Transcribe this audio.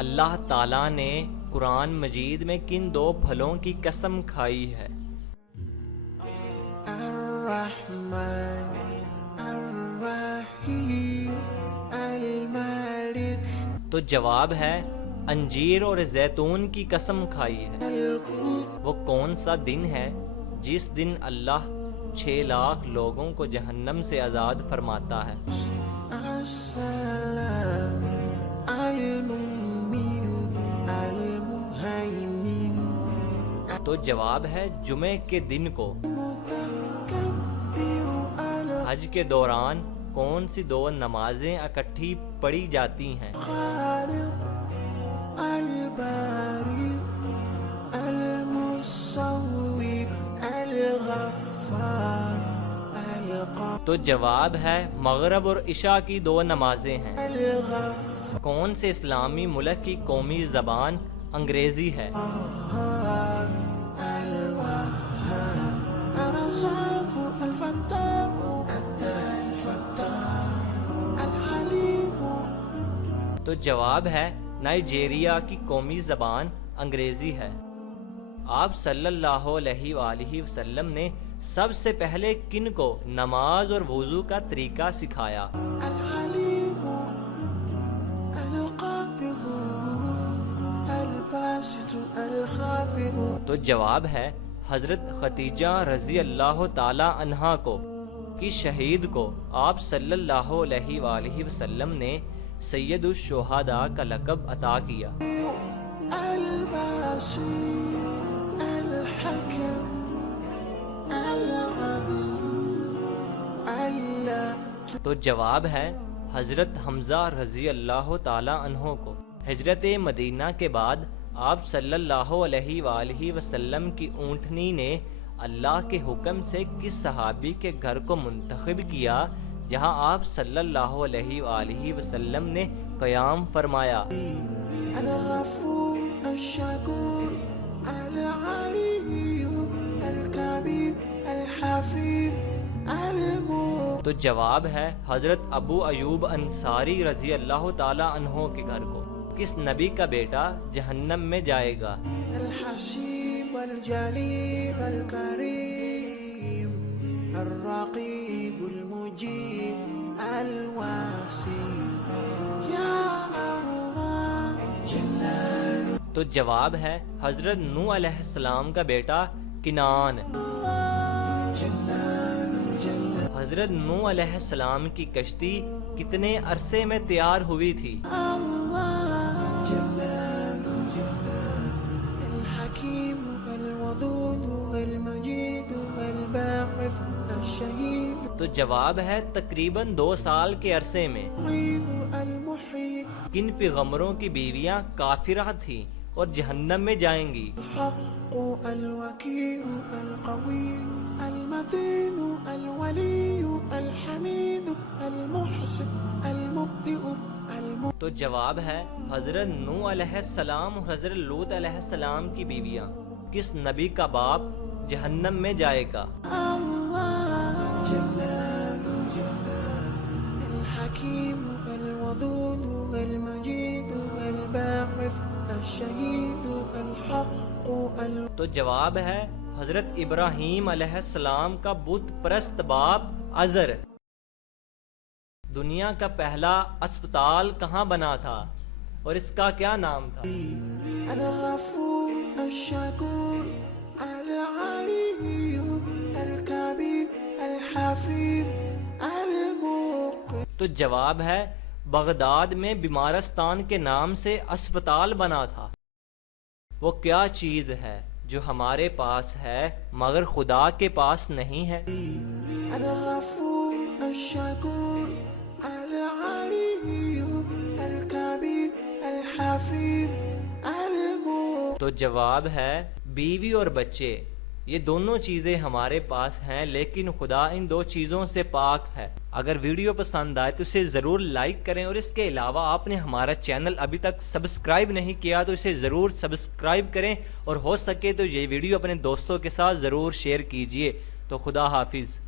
اللہ تعالیٰ نے قرآن مجید میں کن دو پھلوں کی قسم کھائی ہے؟ الرحمن الرحیم المالک۔ تو جواب ہے انجیر اور زیتون کی قسم کھائی ہے۔ وہ کون سا دن ہے جس دن اللہ 6 لاکھ لوگوں کو جہنم سے آزاد فرماتا ہے؟ السلام المؤمن المہیمن۔ تو جواب ہے جمعے کے دن کو۔ متکبر حج کے دوران کون سی 2 نمازیں اکٹھی پڑھی جاتی ہیں؟ الخالق الباری المصور الغفار القادر۔ تو جواب ہے مغرب اور عشاء کی 2 نمازیں ہیں۔ الغفار کون سے اسلامی ملک کی قومی زبان انگریزی ہے؟ الوهاب الرزاق الفتاح الفتاح الحليم۔ تو جواب ہے نائجیریا کی قومی زبان انگریزی ہے۔ آپ صلی اللہ علیہ وآلہ وسلم نے سب سے پہلے کن کو نماز اور وضو کا طریقہ سکھایا؟ الحليم القابض الباسط الخافض۔ تو جواب ہے حضرت خدیجہ رضی اللہ تعالی عنہا کو کی شہید کو آپ صلی اللہ علیہ وآلہ وسلم نے سید الشہداء کا لقب عطا کیا۔ البصير الحكم العدل تو جواب ہے حضرت حمزہ رضی اللہ تعالی عنہ کو۔ ہجرت مدینہ کے بعد آپ صلی اللہ علیہ وآلہ وسلم کی اونٹنی نے اللہ کے حکم سے کس صحابی کے گھر کو منتخب کیا جہاں آپ صلی اللہ علیہ وآلہ وسلم نے قیام فرمایا؟ الغفور الشکور العلی الکبیر الحفیظ المغفور۔ تو جواب ہے حضرت ابو ایوب انصاری رضی اللہ تعالی عنہ کے گھر کو کس نبی کا بیٹا جہنم میں جائے گا؟ الحسیب الجلیل الکریم الرقیب المجیب الواسع یا اللہ جلال۔ تو جواب ہے حضرت نوح علیہ السلام کا بیٹا کنعان۔ جلال جلال حضرت نوح علیہ السلام کی کشتی کتنے عرصے میں تیار ہوئی تھی؟ جلال جلال الحکیم الودود المجید الباعث الشہید۔ تو جواب ہے تقریباً 2 سال کے عرصے میں۔ المحیی کن پیغمبروں کی بیویاں کافرہ تھیں اور جہنم میں جائیں گی؟ الحق الوکیل القوی المتین الولی الحمید المحسن المبدئ تو جواب ہے حضرت نوح علیہ السلام اور حضرت لوط علیہ السلام کی بیویاں۔ کس نبی کا باپ جہنم میں جائے گا؟ جلال جلال الحکیم الودود المجید الباعث الشہید الحق تو جواب ہے حضرت ابراہیم علیہ السلام کا بت پرست باپ عزر۔ دنیا کا پہلا اسپتال کہاں بنا تھا اور اس کا کیا نام تھا؟ الغفور الشکور العلی الکبیر الحفیظ المغفر۔ تو جواب ہے بغداد میں بیمارستان کے نام سے اسپتال بنا تھا۔ وہ کیا چیز ہے جو ہمارے پاس ہے مگر خدا کے پاس نہیں ہے؟ الغفور الشکور العلی الکبیر الحفیظ المغفر۔ تو جواب ہے بیوی اور بچے، یہ دونوں چیزیں ہمارے پاس ہیں لیکن خدا ان 2 چیزوں سے پاک ہے۔ اگر ویڈیو پسند آئے تو اسے ضرور لائک کریں، اور اس کے علاوہ آپ نے ہمارا چینل ابھی تک سبسکرائب نہیں کیا تو اسے ضرور سبسکرائب کریں، اور ہو سکے تو یہ ویڈیو اپنے دوستوں کے ساتھ ضرور شیئر کیجئے۔ تو خدا حافظ۔